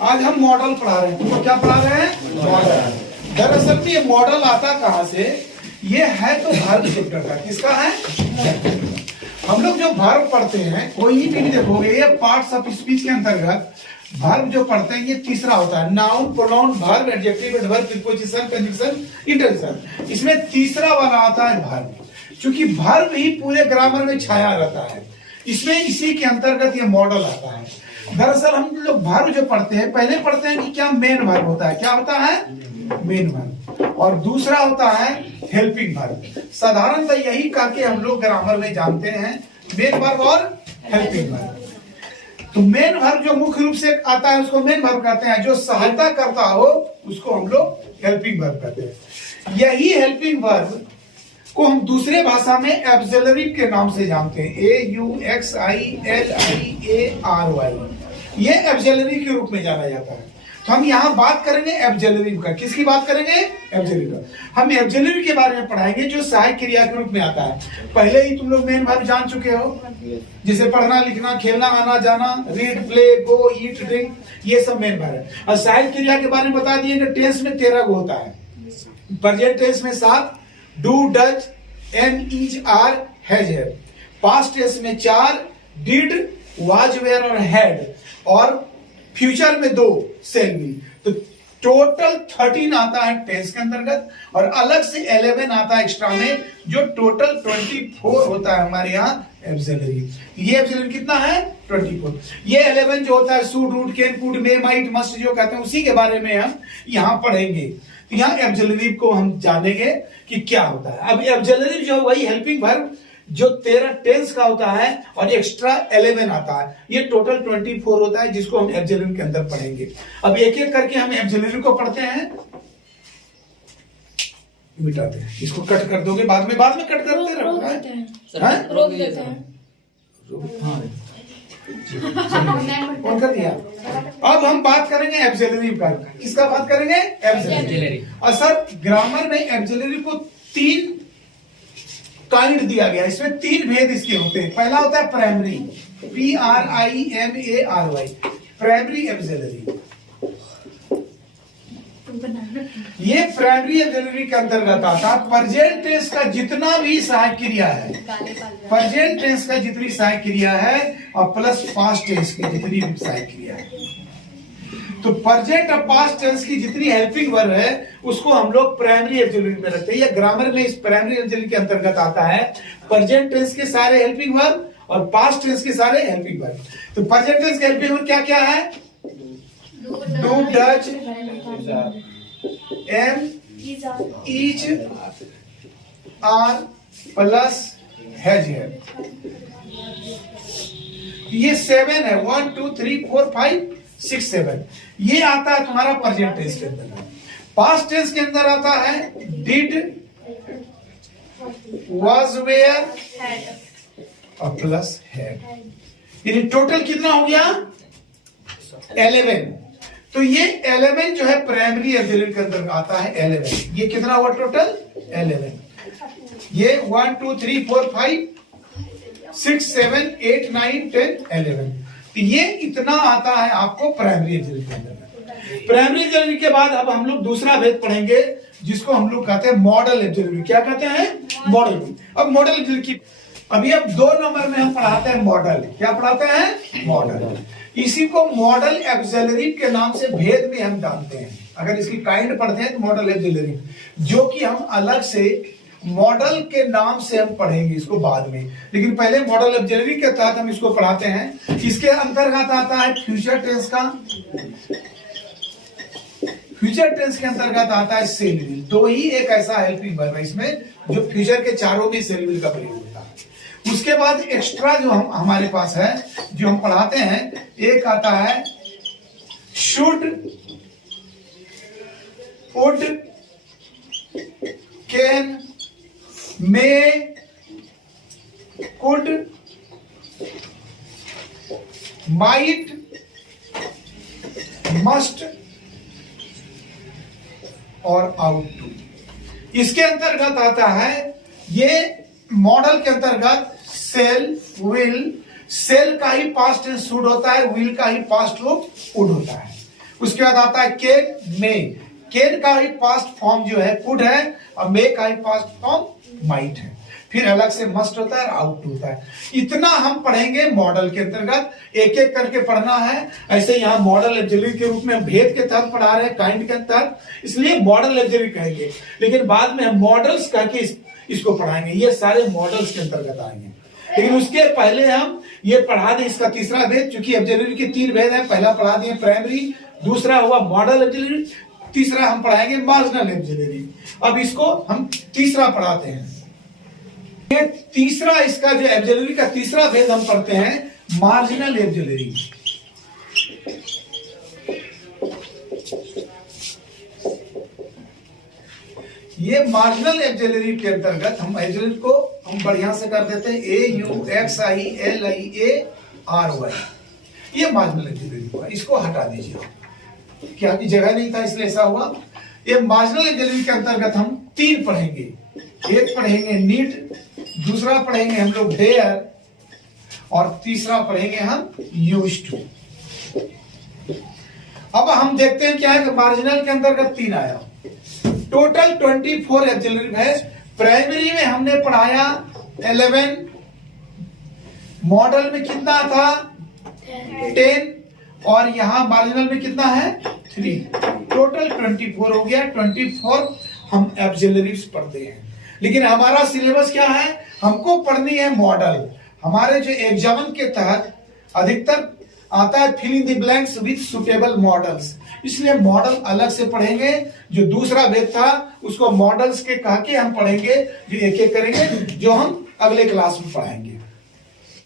आज हम मॉडल पढ़ा रहे हैं। तो क्या पढ़ा रहे हैं? मॉडल। दरअसल में ये मॉडल आता कहाँ से? ये है तो वर्ब चैप्टर का। किसका है? हम लोग जो वर्ब पढ़ते हैं कोई भी देखोगे ये पार्ट्स ऑफ स्पीच के अंतर्गत वर्ब जो पढ़ते हैं ये तीसरा होता है। Noun, pronoun, verb, adjective, adverb, preposition, conjunction, interjection. इसमें तीसरा वाला आता है वर्ब। क्योंकि वर्ब ही पूरे ग्रामर में छाया रहता है, इसमें इसी के अंतर्गत ये मॉडल आता है। दरअसल हम लोग वर्ब जो पढ़ते हैं पहले पढ़ते हैं कि क्या मेन वर्ब होता है। क्या होता है? Main verb. और दूसरा होता है हेल्पिंग वर्ब। साधारणतः यही करके हम लोग ग्रामर में जानते हैं, मेन वर्ब और हेल्पिंग वर्ब। तो मेन वर्ब जो मुख्य रूप से आता है उसको मेन वर्ब कहते हैं, जो सहायता करता हो उसको हम लोग हेल्पिंग वर्ब कहते हैं। यही हेल्पिंग वर्ब को हम दूसरे भाषा में ऑक्सिलरी के नाम से जानते हैं, AUXILIARY। ये ऑक्सिलरी के रूप में जाना जाता है। तो हम यहाँ बात करेंगे ऑक्सिलरी का। किसकी बात करेंगे? ऑक्सिलरी का। हम ऑक्सिलरी के बारे में पढ़ाएंगे जो सहायक क्रिया के रूप में आता है। पहले ही तुम लोग मेन वर्ब जान चुके हो, जैसे पढ़ना, लिखना, खेलना, आना जाना, रीड, प्ले, गो, ईट, ड्रिंक, ये सब मेन वर्ब है। और सहायक क्रिया के बारे में बता दिए कि टेंस में 13 गो होता है। प्रेजेंट टेंस में 7, do, does, am, is, are, has, have. Past tense में 4, डिड, वाज, वेयर और हैड। और फ्यूचर में 2, सेल, विल। तो टोटल 13 आता है टेंस के अंतर्गत, और अलग से 11 आता है एक्स्ट्रा में, जो टोटल 24 होता है हमारे यहाँ ऑक्सिलरी। ये ऑक्सिलरी कितना है? 24। ये 11 जो होता है should, would, can, could, may, might, must जो कहते हैं उसी के बारे में हम यहाँ पढ़ेंगे। तो यहाँ ऑक्सिलरी को हम जानेंगे कि क्या होता है। अब ऑक्सिलरी जो वही हेल्पिंग वर्ब जो 13 टेंस का होता है और एक्स्ट्रा 11 आता है, ये टोटल 24 होता है, जिसको हम ऑक्सिलरी के अंदर पढ़ेंगे। अब एक एक करके हम ऑक्सिलरी को पढ़ते हैं। मिटाते हैं, इसको कट कर दोगे बाद में कट करते रहोगे। रोक देते हैं। कौन कर दिया? अब हम बात करेंगे ऑक्सिलरी का। किसका बात करेंगे? ऑक्सिलरी। और सर ग्रामर में ऑक्सिलरी को 3 काइंड दिया गया। इसमें 3 भेद इसके होते हैं। पहला होता है प्राइमरी, PRIMARY, प्राइमरी ऑक्सिलरी। ये प्राइमरी ऑक्सिलरी के अंतर्गत आता है प्रेजेंट टेंस का जितना भी सहायक क्रिया है, प्रेजेंट टेंस का जितनी सहायक क्रिया है और प्लस पास्ट टेंस की जितनी भी सहायक क्रिया है। तो प्रेजेंट और पास्ट टेंस की जितनी हेल्पिंग वर्ब है उसको हम लोग प्राइमरी ऑक्सिलरी में रखते हैं। या ग्रामर में इस प्राइमरी ऑक्सिलरी के अंतर्गत आता है प्रेजेंट टेंस के सारे हेल्पिंग वर्ब और पास्ट टेंस के सारे हेल्पिंग वर्ब। तो प्रेजेंट टेंस के हेल्पिंग वर्ब क्या क्या है? Do, does, am, is, are plus has, have. ये 7 है, 1 2 3 4 5 6 7। ये आता है तुम्हारा प्रेजेंट टेंस के अंदर। पास्ट टेंस के अंदर आता है डिड, वाज, वेयर और प्लस हैड। ये टोटल कितना हो गया? 11। तो ये 11 जो है प्राइमरी ऑक्सिलरी के अंदर आता है 11। ये कितना हुआ टोटल? 11। ये 1 2 3 4 5 6 7 8 9 10 11। तो ये इतना आता है आपको प्राइमरी ऑक्सिलरी के अंदर। प्राइमरी ऑक्सिलरी के बाद अब हम लोग दूसरा भेद पढ़ेंगे जिसको हम लोग कहते हैं मॉडल ऑक्सिलरी। क्या कहते हैं? मॉडल। अब मॉडल ऑक्सिलरी की अभी अब 2 नंबर में हम पढ़ाते हैं मॉडल। क्या पढ़ाते हैं? मॉडल। इसी को मॉडल ऑक्सिलरी के नाम से भेद में हम जानते हैं। अगर इसकी काइंड पढ़ते हैं तो मॉडल ऑक्सिलरी, जो कि हम अलग से मॉडल के नाम से हम पढ़ेंगे इसको बाद में। लेकिन पहले मॉडल ऑक्सिलरी के तहत हम इसको पढ़ाते हैं। इसके अंतर्गत आता है फ्यूचर टेंस का। फ्यूचर टेंस के अंतर्गत आता है सेल, विल। 2 ही एक ऐसा हेल्पिंग वर्ब है इसमें जो फ्यूचर के चारों में सेल, विल का प्रयोग होता है। उसके बाद एक्स्ट्रा जो हमारे पास है जो हम पढ़ाते हैं, एक आता है should, would, can, may, could, might, must और आउट टू। इसके अंतर्गत आता है, ये मॉडल के अंतर्गत सेल, विल। सेल का ही पास्ट टेंस शुड होता है, विल का ही पास्ट वुड होता है। उसके बाद आता है केन में। केन का ही पास्ट फॉर्म जो है कुड है और मे का ही पास्ट फॉर्म माइट है। फिर अलग से मस्ट होता है, आउट होता है। इतना हम पढ़ेंगे मॉडल के अंतर्गत, एक एक करके पढ़ना है। ऐसे यहाँ मॉडल ऑक्सिलरी के रूप में भेद के तहत पढ़ा रहे हैं, काइंड के तहत, इसलिए मॉडल ऑक्सिलरी कहेंगे। लेकिन बाद में हम मॉडल्स कह के इसको पढ़ाएंगे, ये सारे मॉडल्स के अंतर्गत आएंगे। लेकिन उसके पहले हम ये पढ़ा दें इसका तीसरा भेद, क्योंकि ऑक्सिलरी के 3 भेद है। पहला पढ़ा दिए प्राइमरी, दूसरा हुआ मॉडल ऑक्सिलरी, तीसरा हम पढ़ाएंगे मार्जिनल ऑक्सिलरी। अब इसको हम तीसरा पढ़ाते हैं। ये तीसरा इसका जो ऑक्सिलरी का तीसरा भेद हम पढ़ते हैं मार्जिनल ऑक्सिलरी। ये मार्जिनल ऑक्सिलरी के अंतर्गत हम ऑक्सिलरी को हम बढ़िया से कर देते हैं AUXILIARY। ये मार्जिनल ऑक्सिलरी हुआ, इसको हटा दीजिए, क्या की जगह नहीं था इसलिए ऐसा हुआ। ये मार्जिनल ऑक्सिलरी के अंतर्गत हम 3 पढ़ेंगे। एक पढ़ेंगे नीड, दूसरा पढ़ेंगे हम लोग डेयर, और तीसरा पढ़ेंगे हम यूज्ड टू। अब हम देखते हैं क्या है कि मार्जिनल के अंतर्गत 3 आया। टोटल 24 ऑक्सिलरी है। प्राइमरी में हमने पढ़ाया 11, मॉडल में कितना था 10, और यहां मार्जिनल में कितना है 3। टोटल 24 हो गया। 24 हम ऑक्सिलरीज पढ़ते हैं। लेकिन हमारा सिलेबस क्या है, हमको पढ़नी है मॉडल। हमारे जो एग्जाम के तहत अधिकतर आता है fill in the blanks with suitable modals, इसलिए मॉडल अलग से पढ़ेंगे। जो दूसरा भेद था उसको मॉडल्स के कह के हम पढ़ेंगे, जो एक एक करेंगे, जो हम अगले क्लास में पढ़ाएंगे।